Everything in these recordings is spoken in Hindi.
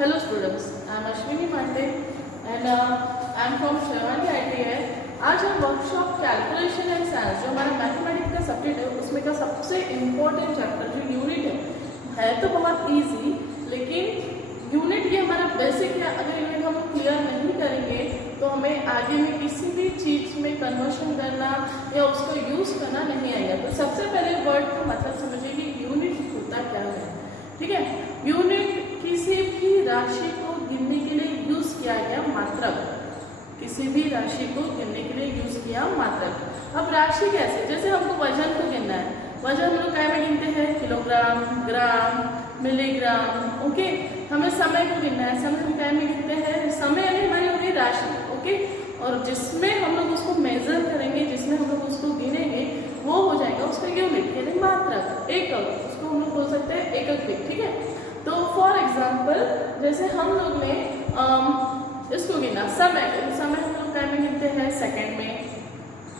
Hello students, I am Ashwini Pandey and I am from Shravani ITI। आज हम वर्कशॉप कैलकुलेशन एंड साइंस जो हमारा मैथमेटिक्स का सब्जेक्ट है उसमें का सबसे इम्पोर्टेंट चैप्टर जो यूनिट है तो बहुत इजी, लेकिन यूनिट ये हमारा बेसिक है। अगर यूनिट हम क्लियर नहीं करेंगे तो हमें आगे में किसी भी चीज़ में कन्वर्शन करना या उसको यूज़ करना नहीं आएगा। तो सबसे पहले वर्ड का मतलब समझिए कि यूनिट होता क्या है। ठीक है, यूनिट किसी भी राशि को गिनने के लिए यूज किया गया मात्रक, किसी भी राशि को गिनने के लिए यूज किया मात्रक। अब राशि कैसे, जैसे हमको वजन को गिनना है, वजन हम लोग क्या में गिनते हैं, किलोग्राम, ग्राम, मिलीग्राम। ओके, हमें समय को गिनना है, समय हम क्या में गिनते हैं, समय यानी हमारी हो गई राशि। ओके, और जिसमें हम लोग उसको मेजर करेंगे, जिसमें हम लोग उसको गिनेंगे वो हो जाएगा उसका यूनिट यानी मात्रक, एकक, उसको हम लोग बोल सकते हैं एकक भी। ठीक है, तो फॉर एग्जाम्पल जैसे हम लोग ने इसको गिना समय, समय हम लोग टाइम में गिनते हैं सेकेंड में,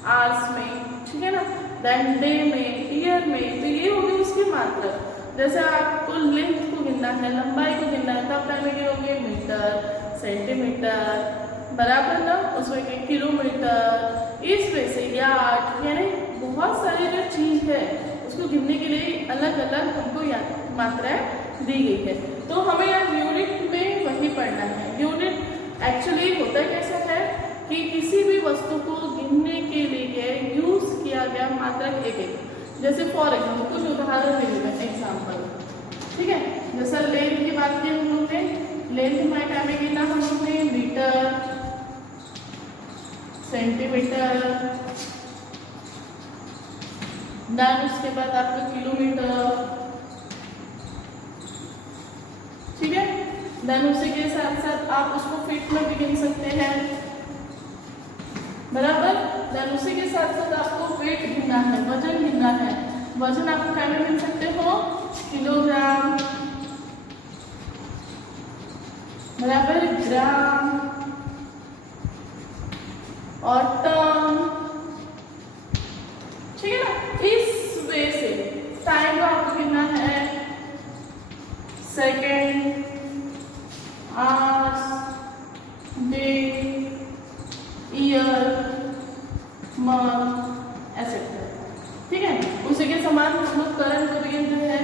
आवर्स में, ठीक है ना, देन डे में, ईयर में। तो ये होगी उसकी मात्रा। जैसे आपको लेंथ को गिनना है, लंबाई को गिनना है, तब टाइम में गिनोगे मीटर, सेंटीमीटर, बराबर ना, उसमें के किलोमीटर, इस वजह से यार्ड, यानी बहुत सारी जो चीज़ है उसको गिनने के लिए अलग अलग हमको मात्राएं दी गई है। तो हमें यहाँ यूनिट में वही पढ़ना है। यूनिट एक्चुअली होता कैसा है कि किसी भी वस्तु को गिनने के लिए यूज किया गया मात्रक एक एक। जैसे फॉर एग्जाम्पल कुछ उदाहरण दे देंगे एग्जाम्पल। ठीक है, जैसा लेंथ की बात की हम लोग ने, लेंथ में क्या में गिना हम लोग ने, मीटर, सेंटीमीटर, देन उसके बाद आपका किलोमीटर। ठीक है, देन उसी के साथ साथ आप उसको फीट में भी गिन सकते हैं, बराबर। देन उसी के साथ साथ आपको वेट गिनना है, वजन गिनना है, वजन आपको क्या में गिन सकते हो, किलोग्राम, बराबर, ग्राम और टन। ठीक है ना, इस वे से टाइम को आपको गिनना है, second, hours, day, year, month, etcetera. ठीक है, उसी के समान हम लोग करंट को भी गिनते हैं।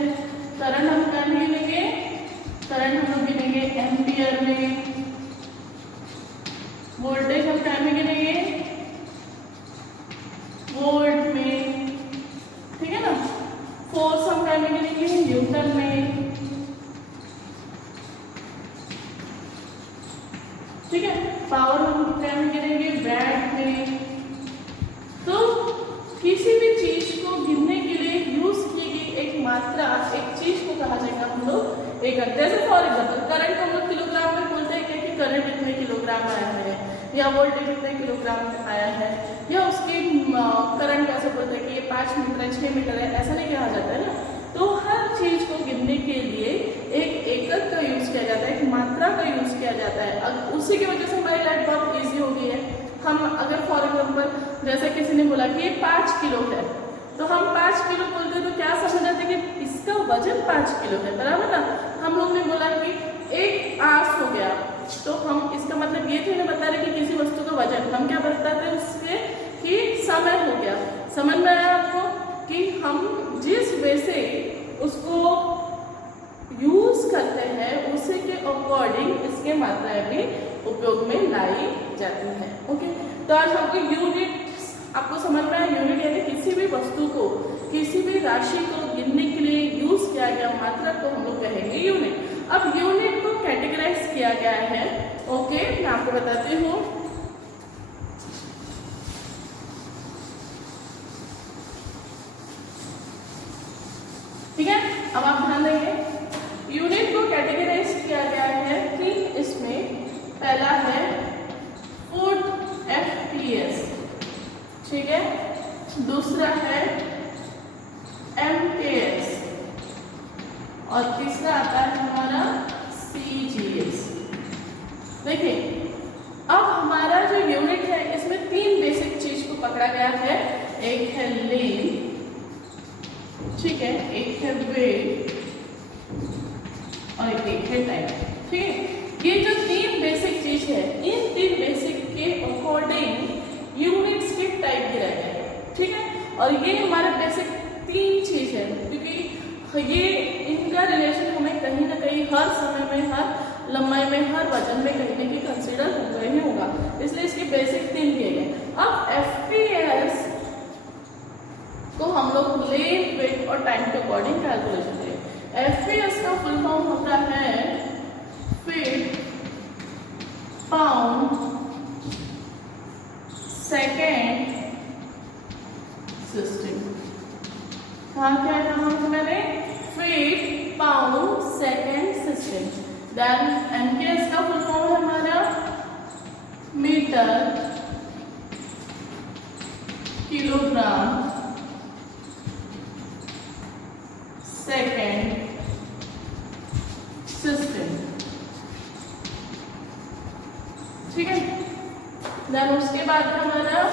करंट हम क्या में गिनेंगे, करंट हम लोग गिनेंगे एम्पियर में, वोल्टेज हम क्या में गिनेंगे, वोल्ट में। ठीक है ना, फोर्स हम क्या में गिनेंगे, न्यूटन में। ठीक है, पावर हम क्या में गिनेंगे, वैट में। तो किसी भी चीज को गिनने के लिए यूज की गई एक मात्रा, एक चीज को कहा जाएगा हम लोग एकक। जैसे फॉर एग्जाम्पल करंट को हम लोग किलोग्राम में बोलते हैं कि करंट इतने किलोग्राम आया है, या वोल्टेज इतने किलोग्राम में आया है, या उसकी करंट कैसे बोलते हैं कि ये 5 मीटर है, 6 मीटर है, ऐसा नहीं कहा जाता है ना। तो हर चीज को गिनने के लिए एक एकक का यूज किया जाता है, एक मात्रा का यूज किया जाता है। अब उसी की वजह से हमारी लाइफ बहुत इजी हो गई है। हम अगर फॉर एग्जाम्पल जैसे किसी ने बोला कि ये 5 किलो है, तो हम 5 किलो बोलते तो क्या समझ जाते कि इसका वजन 5 किलो है, बराबर ना। हम लोग ने बोला कि 1 आवर्स हो गया, तो हम इसका मतलब ये थे ना बता रहे कि किसी वस्तु का वजन, हम क्या बताते हैं उसके कि समय हो गया। समझ में आया आपको कि हम जिस वे से उसको यूज करते हैं उसी के अकॉर्डिंग इसके मात्राएं भी उपयोग में लाई जाती हैं। ओके, तो आज हमको यूनिट आपको समझ में आया। यूनिट यानी किसी भी वस्तु को, किसी भी राशि को गिनने के लिए यूज किया गया मात्रा को हम लोग कहेंगे यूनिट। अब यूनिट को कैटेगराइज किया गया है। ओके, मैं आपको बताती हूँ। ठीक है, अब आप ध्यान देंगे, यूनिट को कैटेगराइज किया गया है कि इसमें पहला है फुट, FPS, ठीक है, दूसरा है MKS और तीसरा आता है हमारा CGS। देखिए, अब हमारा जो यूनिट है इसमें 3 बेसिक चीज को पकड़ा गया है। एक है लेंथ, ठीक है, एक है वेट और एक है टाइम। ठीक है। ये जो 3 बेसिक चीज है, इन 3 बेसिक के अकॉर्डिंग यूनिट्स के टाइप गिराए गए, ठीक है। और ये हमारे बेसिक 3 चीज है, क्योंकि ये इनका रिलेशन हमें कहीं ना कहीं हर समय में, हर लंबाई में, हर वजन में कहीं ना कहीं कंसिडर होगा ही होगा, इसलिए इसके बेसिक 3 दिए गए। अब FPS को हम लोग लेंथ, वेट और टाइम के अकॉर्डिंग कैलकुलेशन करें। FPS का फुल फॉर्म होता है फीट पाउंड सेकेंड सिस्टम। कहाँ क्या कहा मैंने? Feet pound second system. Then MKS का फुल फॉर्म है हमारा मीटर किलोग्राम सेकेंड सिस्टम, ठीक है। देन उसके बाद हमारा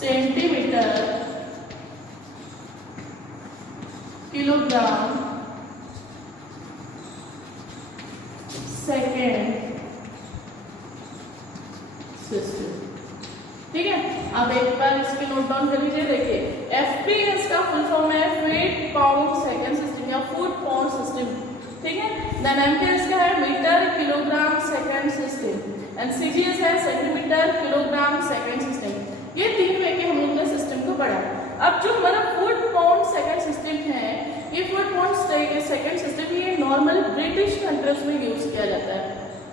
सेंटीमीटर किलोग्राम सेकेंड सिस्टम, ठीक है। अब एक बार इसके नोट डाउन कर लीजिए। देखिए FPS का फुल फॉर्म है फीट पाउंड सेकेंड सिस्टम या फुट पाउंड सिस्टम, ठीक है। देन MKS का है metre kilogram second system and CGS है सेंटीमीटर किलोग्राम सेकेंड सिस्टम। ये 3 वे के हम लोग ने सिस्टम को पढ़ा। अब जो हमारा फुट पाउंड सेकेंड सिस्टम है, ये फुट पाउंड सेकेंड सिस्टम ये नॉर्मल ब्रिटिश कंट्रीज में यूज किया जाता है,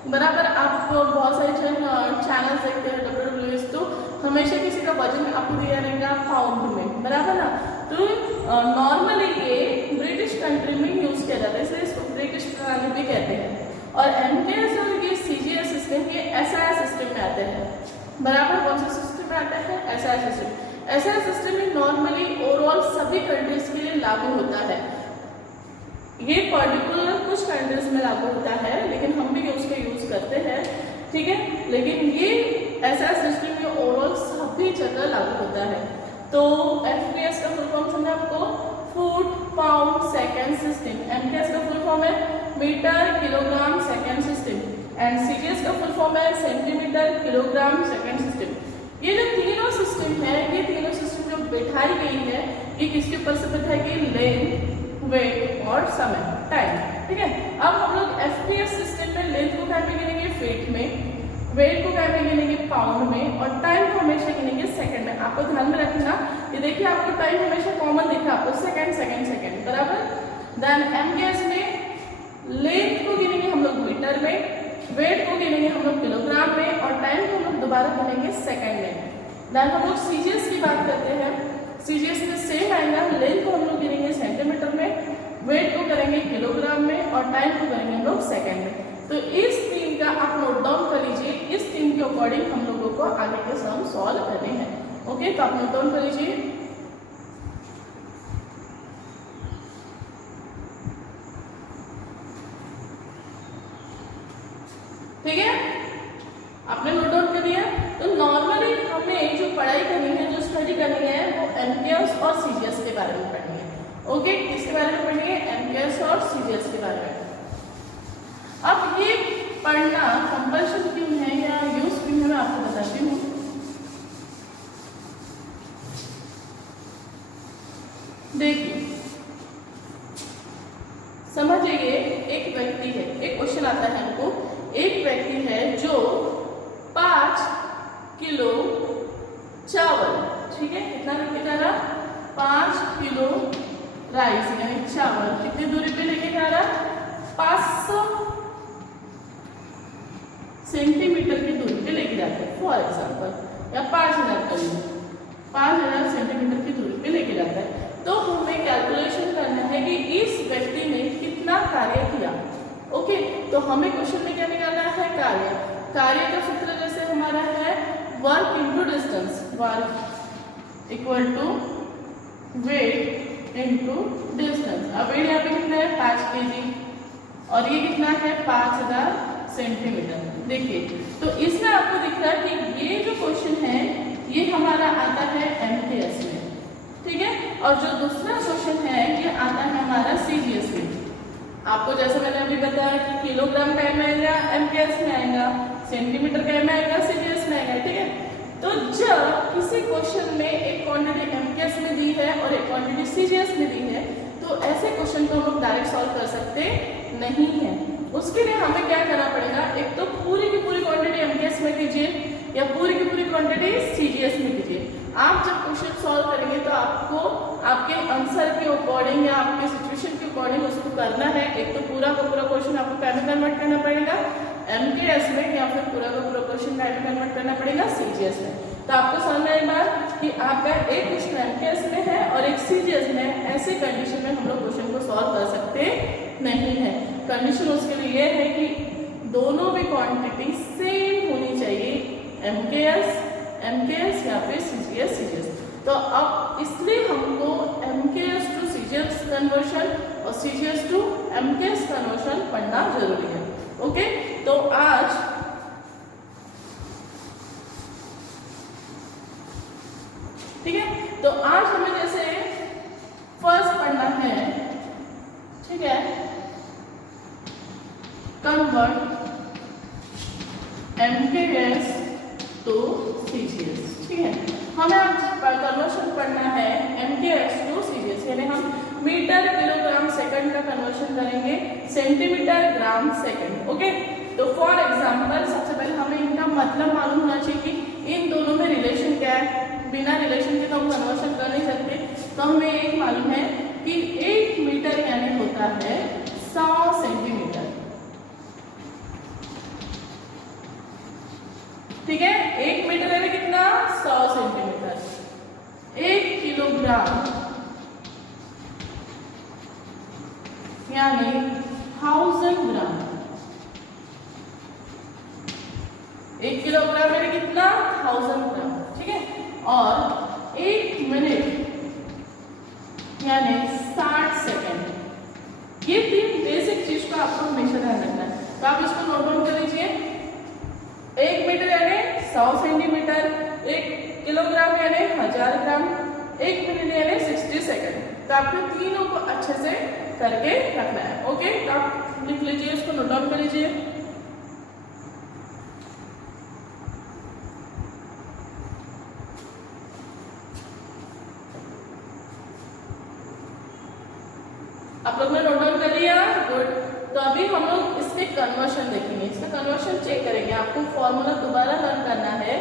बराबर। आप बहुत सारे चैनल्स देखते हैं WWE, तो हमेशा किसी का वजन आपको दिया रहेगा पाउंड में, बराबर ना। तो नॉर्मली ये ब्रिटिश कंट्री में यूज किया जाता है, इसलिए इसको ब्रिटिश प्रणाली भी कहते हैं। और MKS और ये CGS सिस्टम ये SI सिस्टम में आते हैं, बराबर। कौन सा सिस्टम में आता है? SI system. SI सिस्टम में नॉर्मली ओवरऑल सभी कंट्रीज के लिए लागू होता है। ये पर्टिकुलर कुछ कंट्रीज में लागू होता है, लेकिन हम भी उसका यूज करते हैं, ठीक है। लेकिन ये SI सिस्टम में ओवरऑल सभी जगह लागू होता है। तो FPS का फुल फॉर्म समझे आपको? Foot pound second system. MKS का फुल फॉर्म है metre kilogram second system and CGS का फुल फॉर्म है सेंटीमीटर किलोग्राम सेकेंड सिस्टम। ये जो तीनों सिस्टम है, ये तीनों सिस्टम जो बैठाई गई है, ये किसके ऊपर से बैठाई गई? लेंथ, वेट और समय, टाइम, ठीक है। अब हम लोग FPS सिस्टम में लेंथ को क्या में गिनेंगे? फीट में, वेट को क्या में गिनेंगे? पाउंड में, और टाइम को हमेशा गिनेंगे सेकंड में। आपको ध्यान में रखना, ये देखिए आपको टाइम हमेशा कॉमन दिख रहा है आपको, सेकंड सेकंड सेकंड, बराबर। देन MKS में लेंथ को गिनेंगे हम लोग मीटर में, वेट को गिनेंगे हम लोग किलोग्राम में, और टाइम को हम लोग दोबारा गिनेंगे सेकंड में। देन हम लोग CGS की बात करते हैं। CGS में सेम आएगा, लेंथ को हम लोग गिनेंगे सेंटीमीटर में, वेट को करेंगे किलोग्राम में, और टाइम को करेंगे हम लोग सेकंड में। तो इस 3 का आप नोट डाउन कर लीजिए। इस 3 के अकॉर्डिंग हम लोगों को आगे के सम सॉल्व करने हैं। ओके, तो आप नोट डाउन कर लीजिए। ठीक है, आपने नोट डाउन कर दिया। तो नॉर्मली हमें जो पढ़ाई करनी है, जो स्टडी करनी है, वो MKS और CGS के बारे में पढ़नी है। ओके, किसके बारे में पढ़नी है? MKS और CGS के बारे में। अब ये पढ़ना कंपल्शन क्यों है या यूज क्यों है, मैं आपको बताती हूँ। देखिए, समझिए, एक व्यक्ति है, एक क्वेश्चन आता है हमको, एक व्यक्ति है जो 5 किलो चावल, ठीक है, कितना लेके जा रहा? 5 किलो राइस यानी चावल कितनी दूरी पे लेके जा रहा? 500 सेंटीमीटर की दूरी पे लेके जाते हैं, फॉर एग्जाम्पल, या 5000 कर लीजिए, 5000 सेंटीमीटर की दूरी पे लेके जाता है। तो हमें कैलकुलेशन करना है कि इस व्यक्ति ने कितना कार्य किया। ओके, तो हमें क्वेश्चन में क्या निकालना है? कार्य। कार्य का सूत्र जैसे हमारा है work into distance, work equal to weight into distance. अब वेट यहाँ पे कितना है? 5 kg, और ये कितना है? 5000 सेंटीमीटर। देखिए, तो इसमें आपको दिख रहा है कि ये जो क्वेश्चन है ये हमारा आता है MKS में, ठीक है, और जो दूसरा क्वेश्चन है ये आता है हमारा CGS में। आपको जैसे मैंने अभी बताया कि किलोग्राम का में आएगा एमकेएस में आएगा, सेंटीमीटर का में आएगा सीजीएस में आएगा, ठीक है। तो जब किसी क्वेश्चन में एक क्वांटिटी एमकेएस में दी है और एक क्वांटिटी सीजीएस में दी है, तो ऐसे क्वेश्चन को हम लोग डायरेक्ट सॉल्व कर सकते नहीं है। उसके लिए हमें क्या करना पड़ेगा, एक तो पूरी की पूरी क्वांटिटी एमकेएस में कीजिए या पूरी की पूरी क्वांटिटी सीजीएस में कीजिए। आप जब क्वेश्चन सॉल्व करेंगे तो आपको आपके आंसर के अकॉर्डिंग या आपके सिचुएशन के अकॉर्डिंग उसको करना है। एक तो पूरा का पूरा क्वेश्चन आपको क्या में कन्वर्ट करना पड़ेगा, एमकेएस में, या फिर पूरा का पूरा क्वेश्चन क्या में कन्वर्ट करना पड़ेगा, सीजीएस में। तो आपको समझ में बात कि आपका एक क्वेश्चन एमकेएस में है और एक सीजीएस में, ऐसे कंडीशन में हम लोग क्वेश्चन को सॉल्व कर सकते नहीं है। कंडीशन उसके लिए है कि दोनों भी क्वांटिटी सेम होनी चाहिए, एमकेएस या फिर सीजीएस। तो अब इसलिए हमको एमकेएस टू सीजीएस कन्वर्शन और सीजीएस टू एमकेएस कन्वर्शन पढ़ना जरूरी है। ओके, तो आज ठीक है, तो आज हमें जैसे फर्स्ट पढ़ना है, ठीक है, कन्वर्ट एमकेएस टू सीजीएस, ठीक है। हमें आज कन्वर्शन पढ़ना है एमकेएस टू सीजीएस, यानी हम मीटर किलोग्राम सेकंड का कन्वर्शन करेंगे सेंटीमीटर ग्राम सेकंड। ओके, तो फॉर एग्जांपल सबसे पहले हमें इनका मतलब मालूम होना चाहिए कि इन दोनों में रिलेशन क्या है। बिना रिलेशन के तो हम कन्वर्शन कर नहीं सकते। तो हमें एक मालूम है कि 1 मीटर यानी होता है 100 सेंटीमीटर, ठीक है। 1 मीटर यानी कितना, 100 सेंटीमीटर। 1 किलोग्राम यानी 1000 ग्राम। 1 किलोग्राम यानी कितना, 1000 ग्राम, ठीक है। और 1 मिनट यानी 60 सेकेंड। ये 3 बेसिक चीज को आपको हमेशा ध्यान रखना है, तो आप इसको नोट डाउन कर लीजिए। 1 मीटर यानी 100 सेंटीमीटर, 1 किलोग्राम यानी 1000 ग्राम, 1 मिनट यानी 60 सेकेंड। तो आपको तीनों को अच्छे से करके रखना है। ओके, तो आप लिख लीजिए, इसको नोट डाउन कर लीजिए। आप लोग ने नोट डाउन कर लिया, गुड। तो अभी हम लोग इसके कन्वर्शन देखेंगे, इसका कन्वर्शन चेक करेंगे। आपको फॉर्मूला दोबारा लर्न करना है।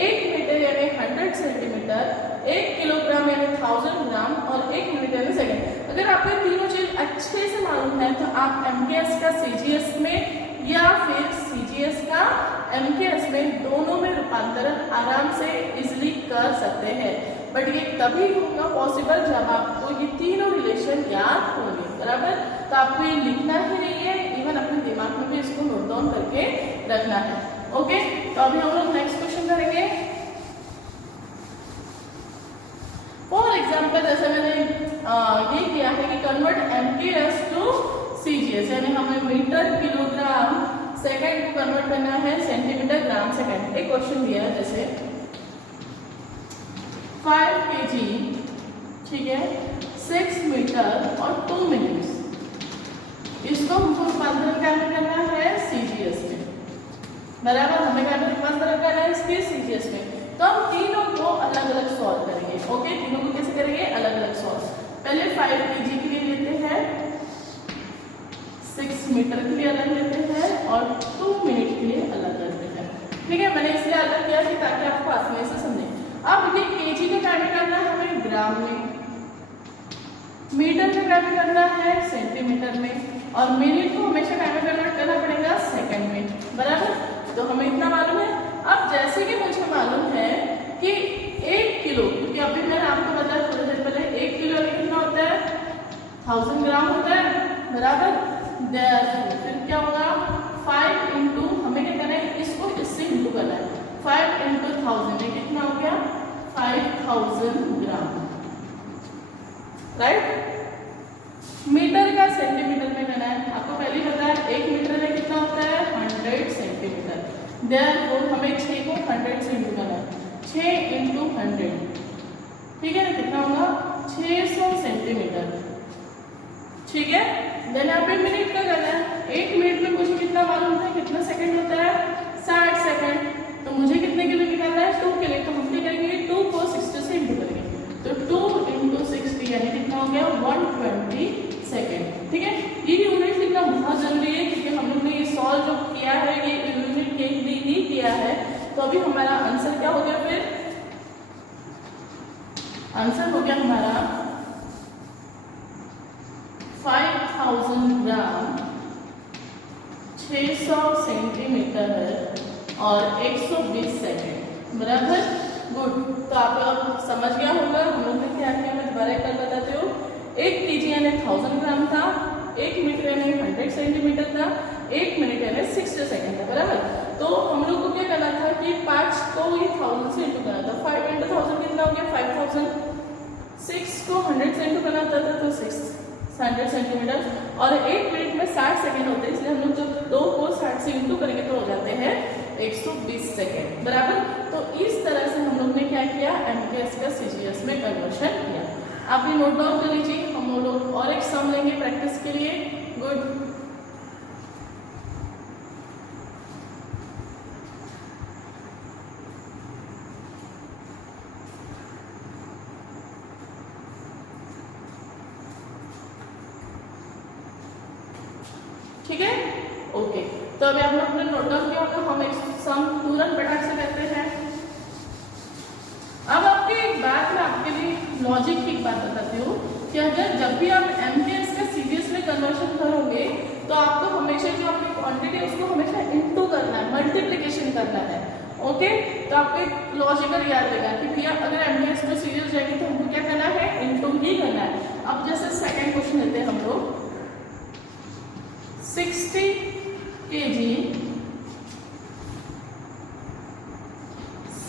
1 मीटर यानी 100 सेंटीमीटर, 1 किलोग्राम यानी 1000 ग्राम और 1 मिनट यानी सेकेंड। अगर आपको तीनों चीज अच्छे से मालूम है तो आप एमकेएस का सीजीएस में या फिर सीजीएस का एमकेएस में, दोनों में रूपांतरण आराम से इजिली कर सकते हैं। बट ये तभी होगा पॉसिबल जब आपको ये तीनों रिलेशन याद होंगे, बराबर। तो आपको ये लिखना ही नहीं है, इवन अपने दिमाग में भी इसको नोट डाउन करके रखना है। ओके, तो अभी हम लोग नेक्स्ट क्वेश्चन करेंगे। फॉर एग्जाम्पल जैसे मैंने ये किया है कि कन्वर्ट एमकेएस टू सीजीएस, यानी हमें मीटर किलोग्राम सेकंड को कन्वर्ट करना है सेंटीमीटर ग्राम सेकंड। एक क्वेश्चन दिया है जैसे 5 kg, ठीक है, 6 मीटर और 2 मिनट्स। इसको हमको रूपांतरण करना है सीजीएस में, बराबर। हमें क्या रूपांतरण करना है इसके सीजीएस में। तो हम तीनों को अलग अलग सॉल्व करेंगे। ओके, तीनों को कैसे करेंगे, अलग अलग सॉल्व। पहले 5 kg के लिए लेते हैं, 6 मीटर के लिए अलग लेते हैं और 2 मिनट के लिए अलग लेते हैं, ठीक है। मैंने इसलिए अलग किया कि ताकि आपको आसानी से समझे। अब ये केजी का क्या करना है हमें ग्राम में, मीटर का क्या करना है सेंटीमीटर में, और मिनट को हमेशा क्या में कन्वर्ट करना पड़ेगा सेकंड में, बराबर। तो हमें इतना मालूम है। अब जैसे कि मुझे मालूम है कि 1 किलो, क्योंकि अभी मैंने आपको बताया थोड़ी देर पहले 1 किलो में कितना होता है, 1000 ग्राम होता है, बराबर। फिर क्या होगा, 5 इंटू, हमें क्या करना है, इसको इससे इंटू करना है। 5 इंटू 1000 में कितना हो गया, 5000 ग्राम, राइट। मीटर का सेंटीमीटर में करना है। आपको पहले ही पता है 1 मीटर में कितना होता है, 100 सेंटीमीटर। देयरफॉर हमें 6 को 100 से इंटू करना है, 6 इंटू 100, ठीक है, कितना होगा 600 सेंटीमीटर, ठीक है। देन यहाँ पे मिनट का करना है। 1 मिनट में मुझे कितना मालूम था, कितना सेकंड होता है, 60 सेकंड। तो मुझे कितने किलो निकालना है, 2 के लिए। तो हम क्या करेंगे, 2 को 60 से इंटू करेंगे। तो 2 × 60 यानी कितना हो गया, 120 सेकंड। ठीक है, ये यूनिट लिखना बहुत जरूरी है क्योंकि हम लोग ने ये सॉल्व जो किया है ये यूनिट के लिए ही किया है। तो अभी हमारा आंसर क्या हो गया, फिर आंसर हो गया हमारा 5000 ग्राम 600 सेंटीमीटर और 120 सेकंड, बराबर। गुड। तो आप लोग समझ गया होगा हम लोग ने क्या किया। मैं दोबारा एक बार बताती हूँ। 1 kg यानी 1000 ग्राम था, 1 मीटर यानी 100 सेंटीमीटर था, 1 मिनट यानी 60 सेकंड था, बराबर। तो हम लोग को क्या करना था कि 5 को ये 1000 से इंटू करना था। 5 × 1000 कितना हो गया, 5000। 6 को 100 से इंटू करना था तो 600 सेंटीमीटर। और 1 मिनट में 60 सेकंड होते हैं, इसलिए हम लोग जब 2 को 60 से इंटू करेंगे तो हो जाते हैं 120 सेकंड, बराबर। तो इस तरह से हम लोग ने क्या किया, एमकेएस का सीजीएस में कन्वर्शन किया। आप ये नोट डाउन कर लीजिए, हम लोग और एक सम लेंगे प्रैक्टिस के लिए। गुड। ठीक है, ओके। तो अभी आप लोग ने नोट डाउन किया होगा, हम एक सम तुरंत फटाक से करते हैं। अब आपके एक बात मैं आपके लिए लॉजिक की एक बात बताती हूँ कि अगर जब भी आप एमकेएस का सीजीएस में कन्वर्शन करोगे तो आपको हमेशा जो आपकी क्वांटिटी है उसको हमेशा इनटू करना है, मल्टीप्लिकेशन करना है। ओके, तो आपको एक लॉजिकल याद रहेगा कि भैया अगर एमकेएस में सीजीएस जाएगी तो हमको क्या करना है, इनटू ही करना है। अब जैसे सेकेंड क्वेश्चन लेते हैं हम लोग। 60 kg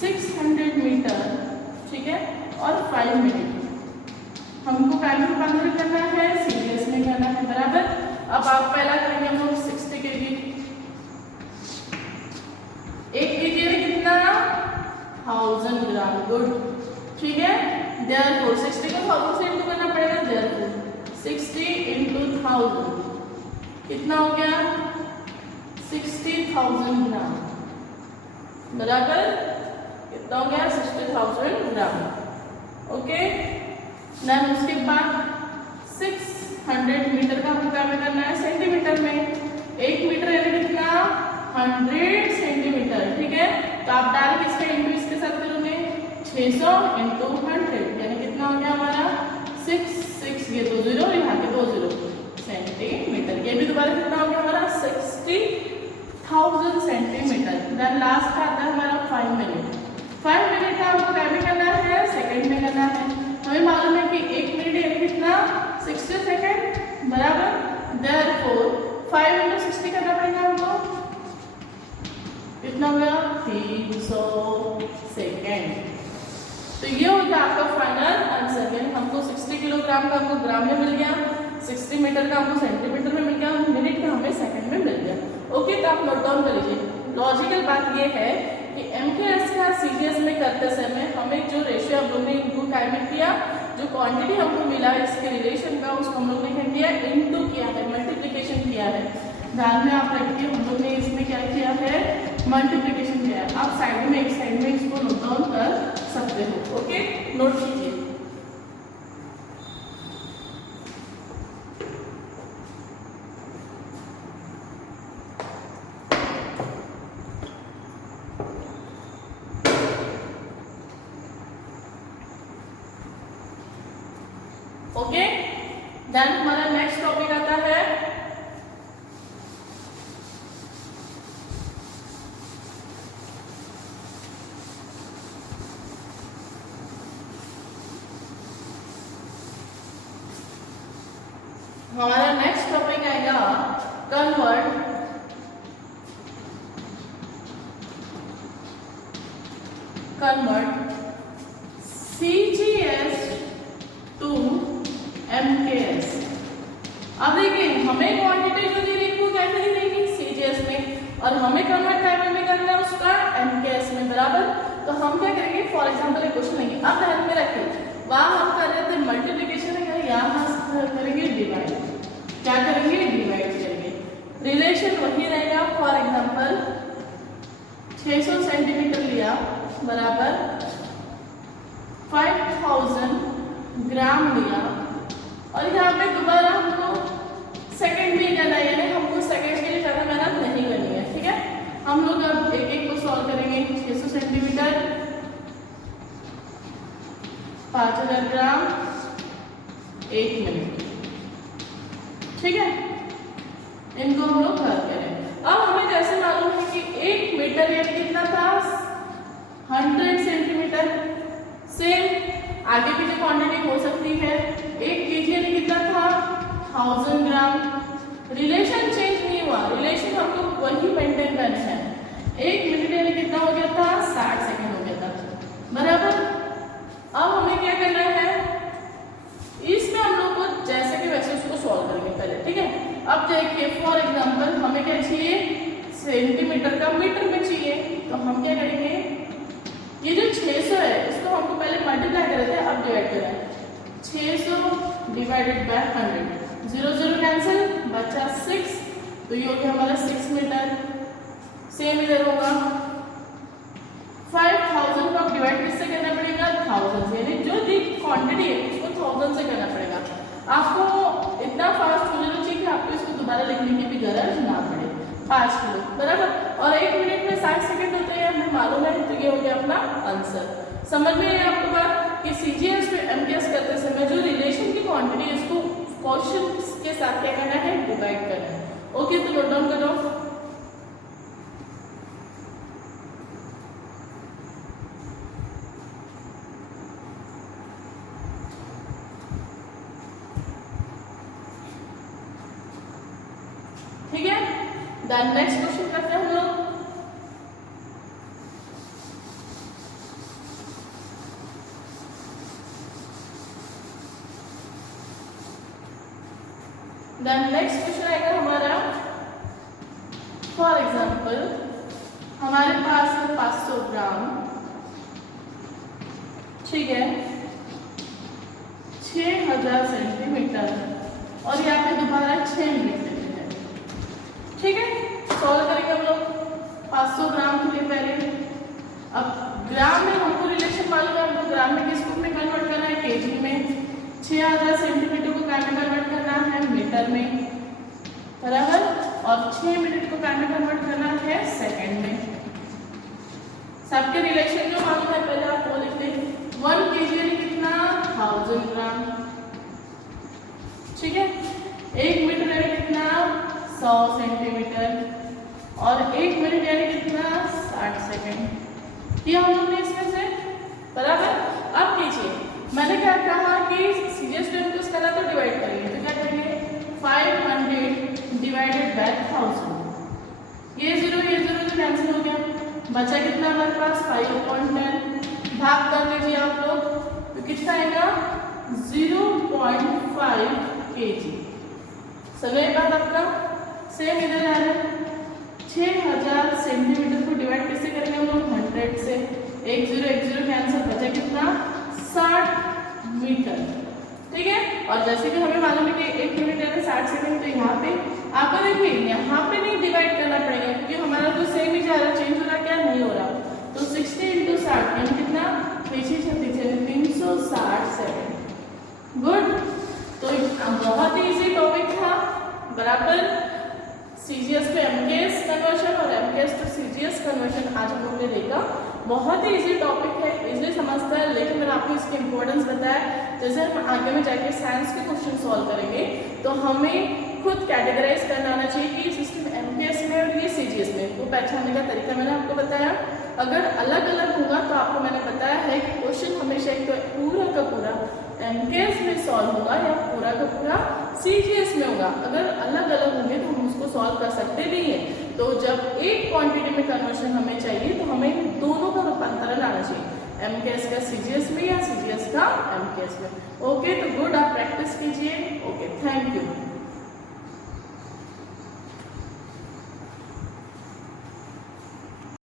600 मीटर, ठीक है, और 5 मिनट। हमको पहले कन्वर्ट करना है, सीरीज में करना है, बराबर। अब आप पहला करेंगे हम लोग 60 kg। 1 kg में कितना, 1000 ग्राम। गुड, ठीक है। देयरफॉर 60 को 1000 से इंटू करना पड़ेगा। देयरफॉर 60 × 1000 कितना हो गया, 60,000 ग्राम, बराबर। कितना हो गया, 60,000 ग्राम। ओके, देन उसके बाद 600 मीटर का हमको क्या करना है, सेंटीमीटर में। 1 मीटर यानी कितना, 100 सेंटीमीटर, ठीक है। तो आप डायरेक्ट इसका इंटू इसके साथ करोगे, 600 × 100 यानी कितना हो गया हमारा 6 ये 2 0, यहाँ के 2 0 सेंटीमीटर। ये भी दोबारा कितना हो गया हमारा 60,000 सेंटीमीटर। देन लास्ट आता है हमारा 5 मिनट। 5 मिनट का हमको क्या भी करना है, सेकंड में करना है। हमें मालूम है कि 1 मिनट यानी कितना, 60 सेकंड, बराबर। देयरफॉर 5 × 60 करना पड़ेगा हमको, कितना हो गया, 300 सेकंड। तो ये हो गया आपका फाइनल आंसर। यानी हमको 60 किलोग्राम का हमको ग्राम में मिल गया, 60 मीटर का हमको सेंटीमीटर में मिल गया, मिनट का हमें सेकंड में मिल गया। ओके, तो आप नोट डाउन कर लीजिए। लॉजिकल बात ये है कि एमकेएस का सीजीएस में करते समय हमें जो रेशियो हम लोग ने इनटू टाइम में किया, जो क्वांटिटी हमको मिला इसके रिलेशन का, उसको हम लोग ने क्या किया, इनटू किया है, मल्टीप्लिकेशन किया है। ध्यान में आप रखिए, हम लोग ने इसमें क्या किया है, मल्टीप्लिकेशन किया है। आप साइड में, एक साइड में इसको नोट डाउन कर सकते हो। ओके, नोट कीजिए। ओके, देन हमारा नेक्स्ट टॉपिक आता है हमारा नेक्स्ट टॉपिक आएगा कन्वर्ट CGS टू MKS। अब देखिए, हमें क्वांटिटी जो दी रही वो कैसे दी रहेगी, CGS में, और हमें कन्वर्ट टाइम में करना है उसका MKS में, बराबर। तो हम क्या करेंगे, फॉर एग्जांपल एक क्वेश्चन लेंगे। अब ध्यान में रखिए, वहां हम कर रहे थे मल्टीप्लिकेशन, यहाँ हम करेंगे डिवाइड। क्या करेंगे, डिवाइड करेंगे। रिलेशन वही रहेगा। फॉर एग्जांपल 600 सेंटीमीटर लिया बराबर 5000 ग्राम लिया, और यहाँ पे दोबारा हमको सेकंड भी करना है, यानी हमको सेकंड के लिए ज्यादा मेहनत नहीं करनी है। ठीक है, हम लोग अब एक एक को सॉल्व करेंगे। 600 सेंटीमीटर 5000 ग्राम 1 मिनट। ठीक है, इनको हम लोग हल करें। अब हमें जैसे मालूम है कि 1 मीटर यानी कितना था, 100 सेंटीमीटर। सेम आगे की जो क्वांटिटी हो सकती है, 1 केजी यानी कितना था, 1000 ग्राम। रिलेशन चेंज नहीं हुआ, रिलेशन हमको वही मेंटेन करना है। 1 मिनट यानी कितना हो गया था, 60 सेकंड हो गया था बराबर। अब हमें क्या करना है, इसमें हम लोग को जैसे कि वैसे उसको सॉल्व करेंगे पहले। ठीक है, अब देखिए फॉर एग्जांपल हमें क्या चाहिए, सेंटीमीटर का मीटर में चाहिए, तो हम क्या करेंगे, ये जो 600 है इसको हमको पहले मल्टीप्लाई कर रहे थे, अब डिवाइड करें। 600 डिवाइडेड बाय 100, 0 0 कैंसिल, बचा 6, तो ये हो गया हमारा 6 मीटर। सेम इधर होगा 5000 को अब डिवाइड किससे करना पड़ेगा, 1000 से, यानी जो दी क्वांटिटी है उसको 1000 से करना पड़ेगा। आपको इतना फास्ट हो जाना चाहिए कि आपको इसको दोबारा लिखने की भी जरूरत ना पड़े। 5 किलो बराबर, और 1 मिनट में 60 सेकंड होते हैं, हमें मालूम है, तो ये हो गया अपना आंसर। समझ में आया आपको बात कि सीजीएस पे एमकेएस करते समय जो रिलेशन की क्वांटिटी है इसको क्वेश्चन के साथ क्या करना है, डिवाइड करना है। ओके, तो नोट डाउन करो। ठीक है, देन नेक्स्ट क्वेश्चन करते हैं हम लोग। देन नेक्स्ट क्वेश्चन आएगा हमारा, फॉर एग्जांपल हमारे पास है 500 ग्राम। ठीक है, 6000 सेंटीमीटर, और यहाँ पे दोबारा 6 मिनट। ठीक है, सॉल्व करेंगे हम लोग 500 ग्राम के लिए पहले। अब ग्राम में हमको रिलेशन मालूम है, हमको ग्राम में किस में कन्वर्ट करना है, केजी में। 6000 सेंटीमीटर को क्या में कन्वर्ट करना है, मीटर में बराबर, और 6 मिनट को क्या में कन्वर्ट करना है, सेकंड में। सबके रिलेशन जो मालूम है पहले आप वो लिख लें। 1 केजी यानी कितना, 1000 ग्राम। ठीक है, 1 मीटर यानी कितना, 100 सेंटीमीटर, और 1 मिनट यानी कितना, 60 सेकंड। किया हम लोग ने इसमें से बराबर। अब कीजिए, मैंने क्या कहा कि सीजीएस टर्म को करना तो डिवाइड करेंगे, तो क्या करेंगे, 500 डिवाइडेड बाय 1000, ये 0 तो कैंसिल हो गया, बचा कितना हमारे पास, 5/10। भाग कर लीजिए आप लोग, तो कितना आएगा, 0.5 kg। समझ बात आपका। सेम इधर आ रहा है, 6000 सेंटीमीटर को डिवाइड कैसे करेंगे हम लोग, 100 से। 1 0 कैंसिल, बचा कितना, 60 मीटर। ठीक है, और जैसे कि हमें मालूम है कि 1 मिनट यानी 60 सेकंड, तो यहाँ पे आपको देखिए यहाँ पे नहीं डिवाइड करना पड़ेगा, क्योंकि हमारा तो सेम ही जा रहा, चेंज हो रहा, क्या नहीं हो रहा। तो 60 × 60 यानी कितना, 360 सेकंड। गुड, तो बहुत ही इजी टॉपिक था बराबर। सीजीएस टू एमकेएस कन्वर्शन और एमकेएस टू सीजीएस कन्वर्शन आज हम लोग ने देखा। बहुत ही इजी टॉपिक है, इजीली समझता है, लेकिन मैंने आपको इसकी इंपॉर्टेंस बताया। जैसे हम आगे में जाके साइंस के क्वेश्चन सॉल्व करेंगे, तो हमें खुद कैटेगराइज करना आना चाहिए कि सिस्टम एमकेएस में और ये सीजीएस में, वो पहचानने का तरीका मैंने आपको बताया। अगर अलग अलग होगा तो आपको मैंने बताया है कि क्वेश्चन हमेशा एक तो पूरा का पूरा एमकेएस में सॉल्व होगा या पूरा का पूरा सीजीएस में होगा। अगर अलग अलग होंगे तो हम उसको सॉल्व कर सकते नहीं है। तो जब एक क्वांटिटी में कन्वर्शन हमें चाहिए तो हमें दोनों का रूपांतरण आना चाहिए, एमकेएस का सीजीएस में या सीजीएस का एमकेएस में। ओके, तो गुड, आप प्रैक्टिस कीजिए। Okay, thank you.